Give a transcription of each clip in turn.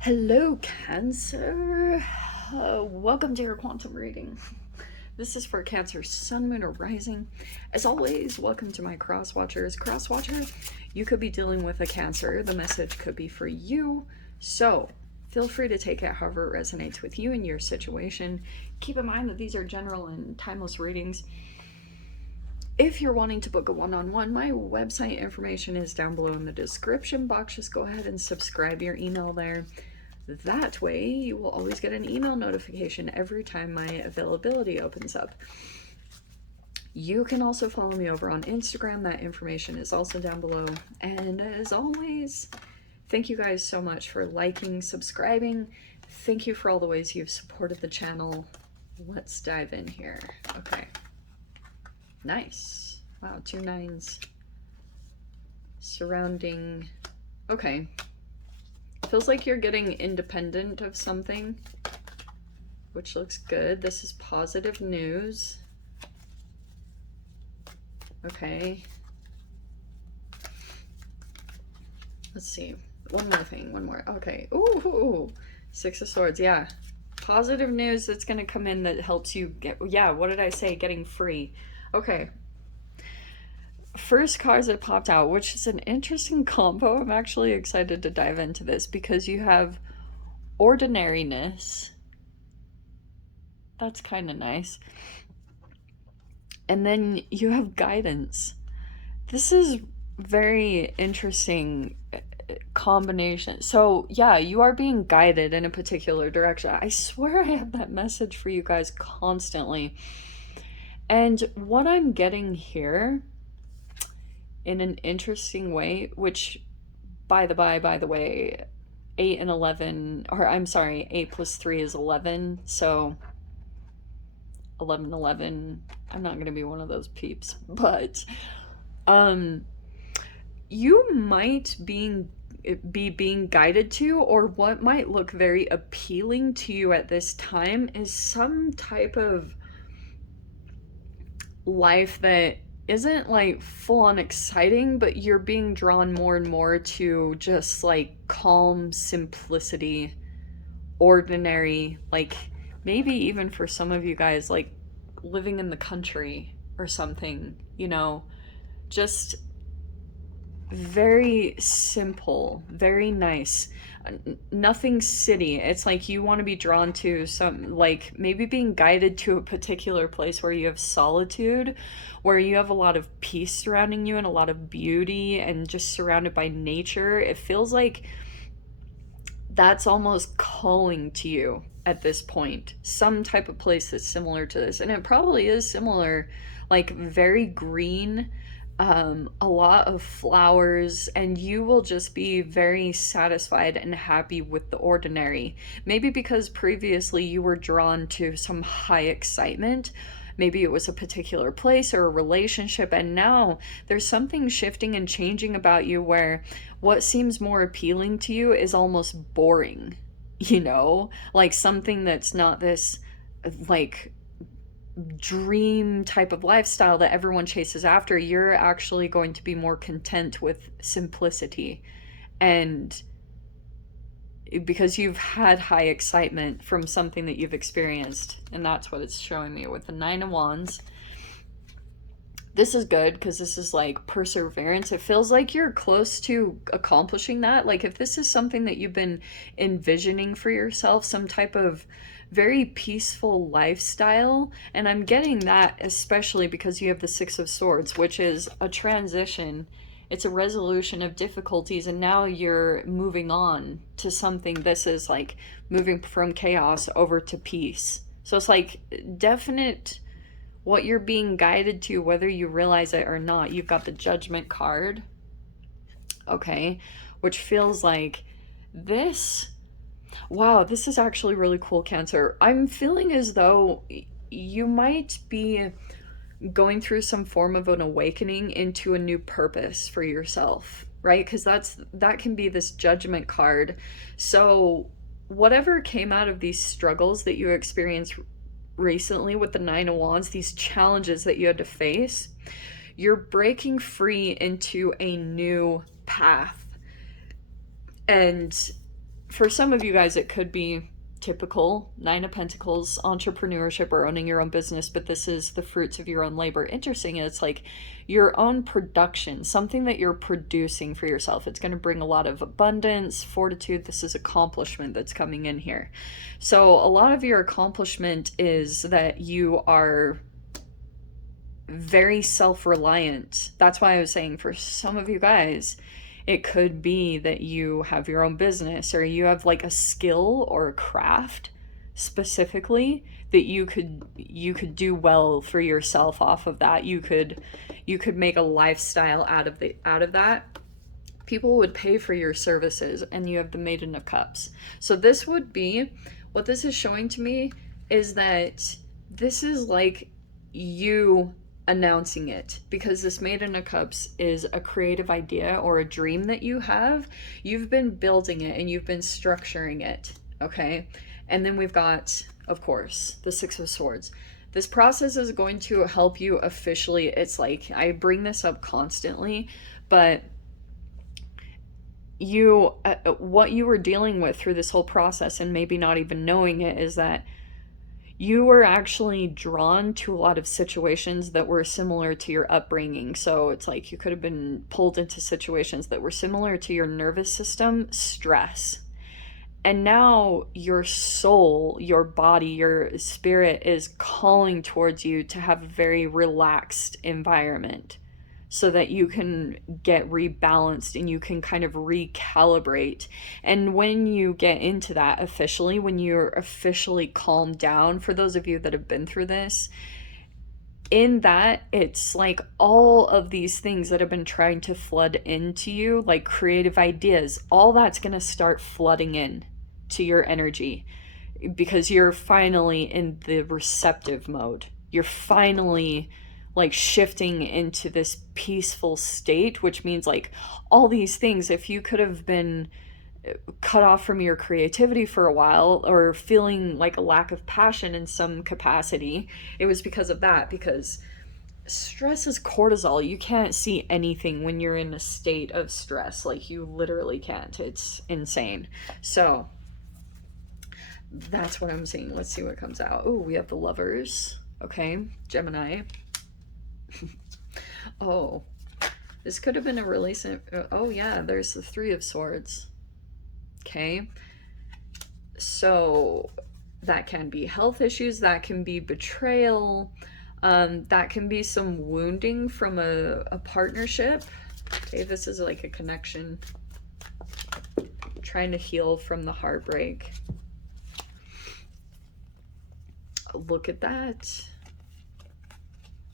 Hello, Cancer. Welcome to your quantum reading. This is for Cancer, Sun, Moon, or Rising. As always, welcome to my cross watchers. Cross watcher, you could be dealing with a Cancer. The message could be for you. So feel free to take it however it resonates with you and your situation. Keep in mind that these are general and timeless readings. If you're wanting to book a one-on-one, my website information is down below in the description box. Just go ahead and subscribe your email there. That way, you will always get an email notification every time my availability opens up. You can also follow me over on Instagram. That information is also down below. And as always, thank you guys so much for liking, subscribing. Thank you for all the ways you've supported the channel. Let's dive in here. Okay. Nice. Wow, 2 9s. Surrounding. Okay. Feels like you're getting independent of something, which looks good. This is positive news. Okay. Let's see. One more thing. One more. Okay. Ooh. 6 of Swords. Yeah. Positive news that's going to come in that helps you get... Yeah, what did I say? Getting free. Okay. First cards that popped out, which is an interesting combo. I'm actually excited to dive into this because you have ordinariness. That's kind of nice. And then you have guidance. This is very interesting combination. So yeah, you are being guided in a particular direction. I swear I have that message for you guys constantly. And what I'm getting here in an interesting way, which by the way, 8 and 11, or I'm sorry, 8 plus 3 is 11, so 11. I'm not gonna be one of those peeps, but you might be being guided to, or what might look very appealing to you at this time is some type of life that isn't like full on exciting, but you're being drawn more and more to just like calm simplicity, ordinary, like maybe even for some of you guys, like living in the country or something, you know, just very simple, very nice. Nothing city. It's like you want to be drawn to some, like maybe being guided to a particular place where you have solitude, where you have a lot of peace surrounding you and a lot of beauty and just surrounded by nature. It feels like that's almost calling to you at this point. Some type of place that's similar to this. And it probably is similar, like very green, a lot of flowers, and you will just be very satisfied and happy with the ordinary. Maybe because previously you were drawn to some high excitement. Maybe it was a particular place or a relationship, and now there's something shifting and changing about you where what seems more appealing to you is almost boring, you know? Like something that's not this, like, dream type of lifestyle that everyone chases after. You're actually going to be more content with simplicity, and because you've had high excitement from something that you've experienced, and that's what it's showing me with the 9 of Wands. This is good because this is like perseverance. It feels like you're close to accomplishing that. Like if this is something that you've been envisioning for yourself, some type of very peaceful lifestyle, and I'm getting that especially because you have the 6 of Swords, which is a transition. It's a resolution of difficulties, and now you're moving on to something. This is like moving from chaos over to peace. So it's like definite what you're being guided to, whether you realize it or not. You've got the Judgment card, okay, which feels like this. Wow, this is actually really cool, Cancer. I'm feeling as though you might be going through some form of an awakening into a new purpose for yourself, right? Because that can be this Judgment card. So whatever came out of these struggles that you experienced recently with the 9 of Wands, these challenges that you had to face, you're breaking free into a new path. And for some of you guys, it could be typical Nine of Pentacles, entrepreneurship or owning your own business, but this is the fruits of your own labor. Interesting. It's like your own production, something that you're producing for yourself. It's going to bring a lot of abundance, fortitude. This is accomplishment that's coming in here. So a lot of your accomplishment is that you are very self-reliant. That's why I was saying for some of you guys, it could be that you have your own business, or you have like a skill or a craft specifically that you could do well for yourself off of that. You could make a lifestyle out of that. People would pay for your services, and you have the Maiden of Cups. So this would be, what this is showing to me is that this is like you announcing it, because this Maiden of Cups is a creative idea or a dream that you have. You've been building it and you've been structuring it, okay? And then we've got, of course, the Six of Swords. This process is going to help you officially. It's like, I bring this up constantly, but you what you were dealing with through this whole process, and maybe not even knowing it, is that you were actually drawn to a lot of situations that were similar to your upbringing. So it's like you could have been pulled into situations that were similar to your nervous system stress. And now your soul, your body, your spirit is calling towards you to have a very relaxed environment, so that you can get rebalanced and you can kind of recalibrate. And when you get into that officially, when you're officially calmed down, for those of you that have been through this, in that, it's like all of these things that have been trying to flood into you, like creative ideas, all that's going to start flooding in to your energy, because you're finally in the receptive mode. You're finally like shifting into this peaceful state, which means like all these things, if you could have been cut off from your creativity for a while, or feeling like a lack of passion in some capacity, it was because of that. Because stress is cortisol. You can't see anything when you're in a state of stress. Like, you literally can't. It's insane. So that's what I'm seeing. Let's see what comes out. Oh, we have the Lovers. Okay, Gemini. Oh, this could have been a recent. Oh yeah, there's the Three of Swords. Okay, so that can be health issues, that can be betrayal, that can be some wounding from a partnership. Okay, this is like a connection, trying to heal from the heartbreak. Look at that.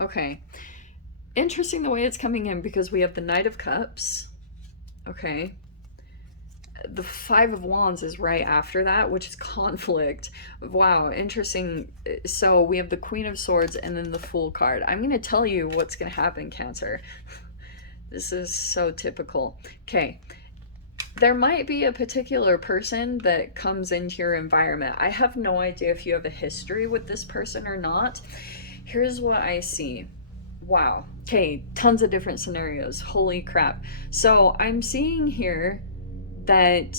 Okay, interesting the way it's coming in, because we have the Knight of Cups. Okay, the Five of Wands is right after that, which is conflict. Wow, interesting. So we have the Queen of Swords and then the Fool card. I'm going to tell you what's going to happen, Cancer. This is so typical. Okay, there might be a particular person that comes into your environment. I have no idea if you have a history with this person or not. Here's what I see. Wow. Okay, tons of different scenarios. Holy crap. So I'm seeing here that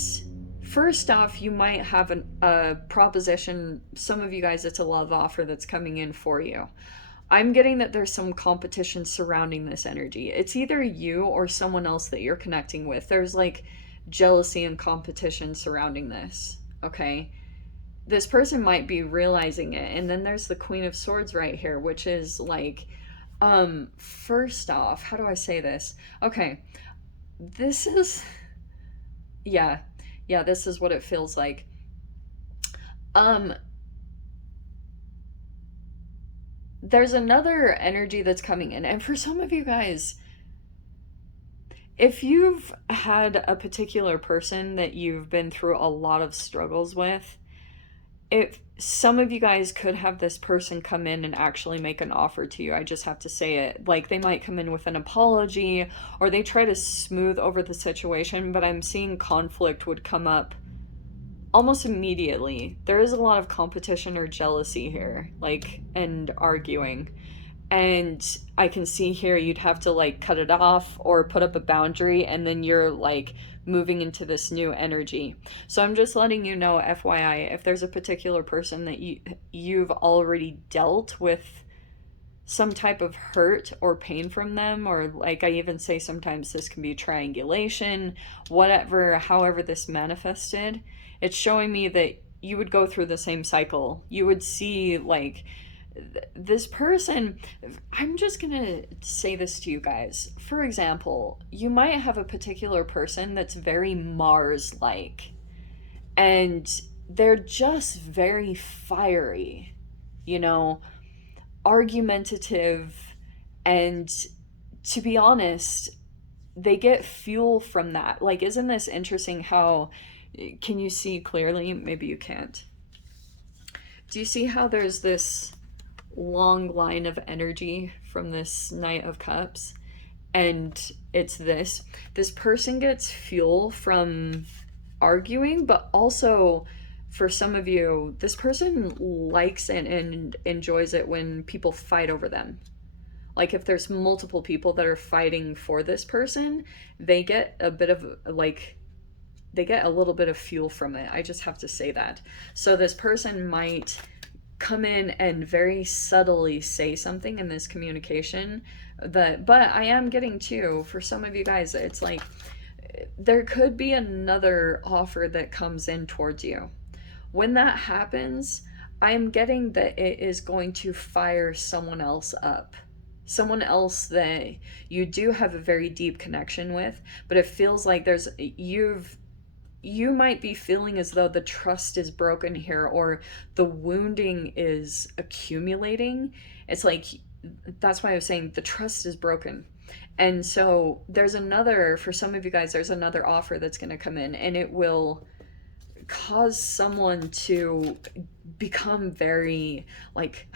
first off, you might have a proposition. Some of you guys, it's a love offer that's coming in for you. I'm getting that there's some competition surrounding this energy. It's either you or someone else that you're connecting with. There's like jealousy and competition surrounding this. Okay, this person might be realizing it. And then there's the Queen of Swords right here, which is like, first off, how do I say this? Okay, this is, yeah, this is what it feels like. There's another energy that's coming in, and for some of you guys, if you've had a particular person that you've been through a lot of struggles with, if some of you guys could have this person come in and actually make an offer to you. I just have to say it. Like, they might come in with an apology, or they try to smooth over the situation, but I'm seeing conflict would come up almost immediately. There is a lot of competition or jealousy here, like, and arguing. And I can see here you'd have to like cut it off or put up a boundary, and then you're like moving into this new energy. So I'm just letting you know, FYI, if there's a particular person that you've already dealt with some type of hurt or pain from them, or like I even say sometimes this can be triangulation, whatever, however this manifested, it's showing me that you would go through the same cycle. You would see like this person. I'm just gonna say this to you guys. For example, you might have a particular person that's very Mars like, and they're just very fiery, you know, argumentative, and to be honest, they get fuel from that. Like, isn't this interesting how, can you see clearly? Maybe you can't. Do you see how there's this long line of energy from this Knight of Cups? And it's this person gets fuel from arguing, but also for some of you, this person likes it and enjoys it when people fight over them. Like if there's multiple people that are fighting for this person, they get a bit of like, they get a little bit of fuel from it. I just have to say that. So this person might come in and very subtly say something in this communication that, but I am getting too, for some of you guys, it's like there could be another offer that comes in towards you. When that happens, I'm getting that it is going to fire someone else up. Someone else that you do have a very deep connection with, but it feels like you might be feeling as though the trust is broken here, or the wounding is accumulating. It's like, that's why I was saying the trust is broken. And so there's another, for some of you guys, there's another offer that's going to come in, and it will cause someone to become very like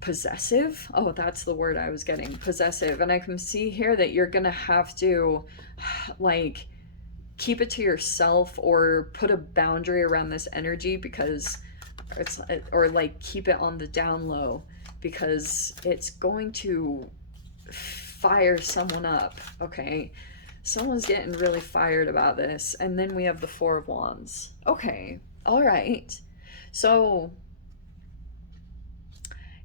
possessive. Oh, that's the word I was getting, possessive. And I can see here that you're gonna have to like keep it to yourself or put a boundary around this energy, because it's, or like keep it on the down low, because it's going to fire someone up. Okay, someone's getting really fired about this. And then we have the Four of Wands. Okay, all right. So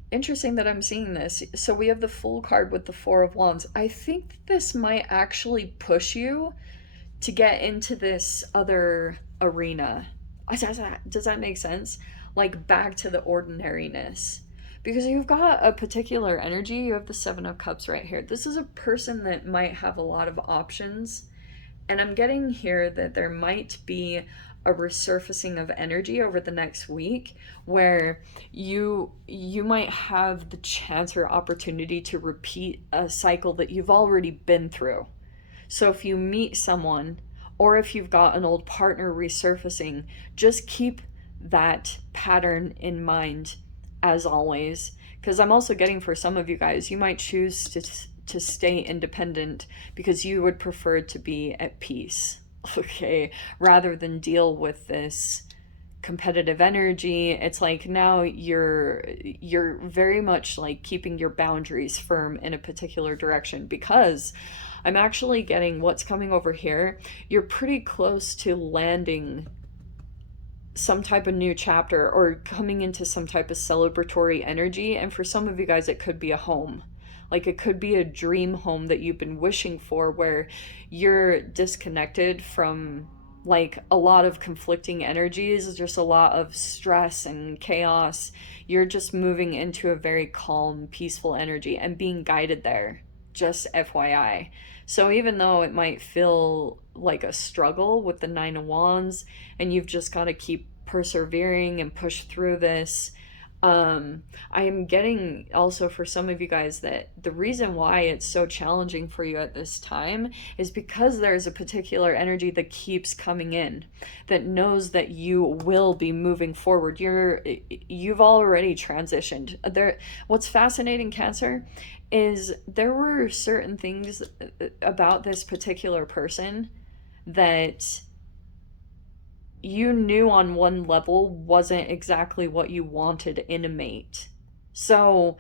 interesting that I'm seeing this. So we have the Fool card with the Four of Wands. I think this might actually push you to get into this other arena. Does that make sense? Like back to the ordinariness. Because you've got a particular energy. You have the Seven of Cups right here. This is a person that might have a lot of options. And I'm getting here that there might be a resurfacing of energy over the next week where you might have the chance or opportunity to repeat a cycle that you've already been through. So if you meet someone, or if you've got an old partner resurfacing, just keep that pattern in mind as always. Because I'm also getting, for some of you guys, you might choose to stay independent because you would prefer to be at peace, okay, rather than deal with this competitive energy. It's like now you're very much like keeping your boundaries firm in a particular direction, because I'm actually getting what's coming over here. You're pretty close to landing some type of new chapter or coming into some type of celebratory energy. And for some of you guys, it could be a home. Like it could be a dream home that you've been wishing for, where you're disconnected from like a lot of conflicting energies, just a lot of stress and chaos. You're just moving into a very calm, peaceful energy and being guided there, just FYI. So even though it might feel like a struggle with the Nine of Wands, and you've just got to keep persevering and push through this, I am getting also for some of you guys that the reason why it's so challenging for you at this time is because there's a particular energy that keeps coming in, that knows that you will be moving forward. You've already transitioned. What's fascinating, Cancer, is there were certain things about this particular person that you knew on one level wasn't exactly what you wanted in a mate. So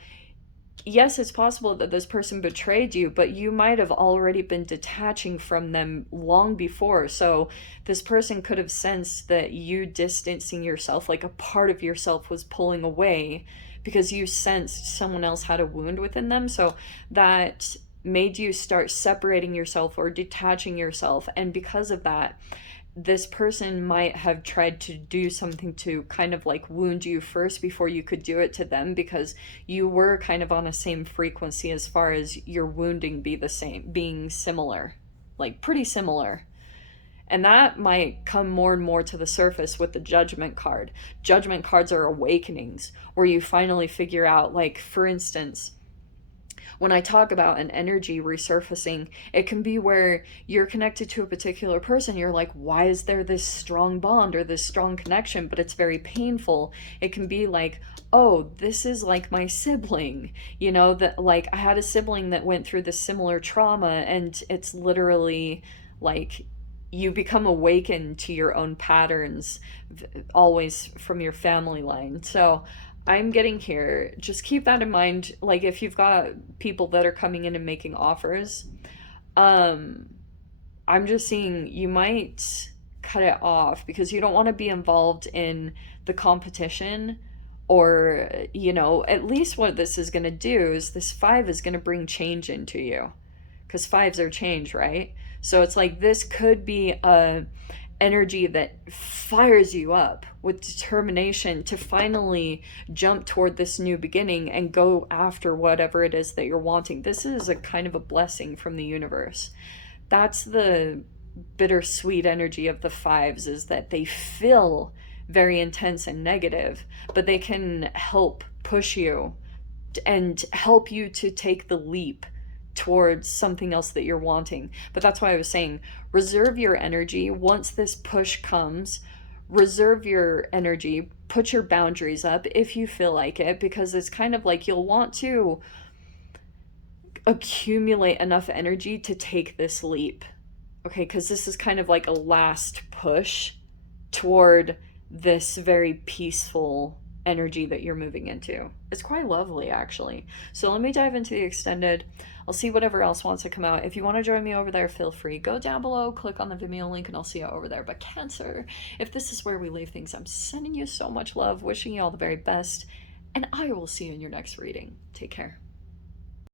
yes, it's possible that this person betrayed you, but you might have already been detaching from them long before. So this person could have sensed that you distancing yourself, like a part of yourself was pulling away because you sensed someone else had a wound within them. So that made you start separating yourself or detaching yourself. And because of that, this person might have tried to do something to kind of like wound you first before you could do it to them, because you were kind of on a same frequency as far as your wounding being similar, like pretty similar. And that might come more and more to the surface with the judgment card. Judgment cards are awakenings where you finally figure out, like, for instance, when I talk about an energy resurfacing, it can be where you're connected to a particular person. You're like, why is there this strong bond or this strong connection? But it's very painful. It can be like, oh, this is like my sibling, that like I had a sibling that went through this similar trauma, and it's literally like you become awakened to your own patterns always from your family line. So I'm getting here. Just keep that in mind. Like if you've got people that are coming in and making offers, um, I'm just seeing you might cut it off because you don't want to be involved in the competition. Or, at least what this is going to do is this five is going to bring change into you, because fives are change, right? So it's like this could be a energy that fires you up with determination to finally jump toward this new beginning and go after whatever it is that you're wanting. This is a kind of a blessing from the universe. That's the bittersweet energy of the fives, is that they feel very intense and negative, but they can help push you and help you to take the leap towards something else that you're wanting. But that's why I was saying, reserve your energy once this push comes. Reserve your energy, put your boundaries up if you feel like it, because it's kind of like you'll want to accumulate enough energy to take this leap. Okay, because this is kind of like a last push toward this very peaceful energy that you're moving into. It's quite lovely, actually. So let me dive into the extended. I'll see whatever else wants to come out. If you want to join me over there, feel free. Go down below, click on the Vimeo link, and I'll see you over there. But Cancer, if this is where we leave things, I'm sending you so much love, wishing you all the very best, and I will see you in your next reading. Take care.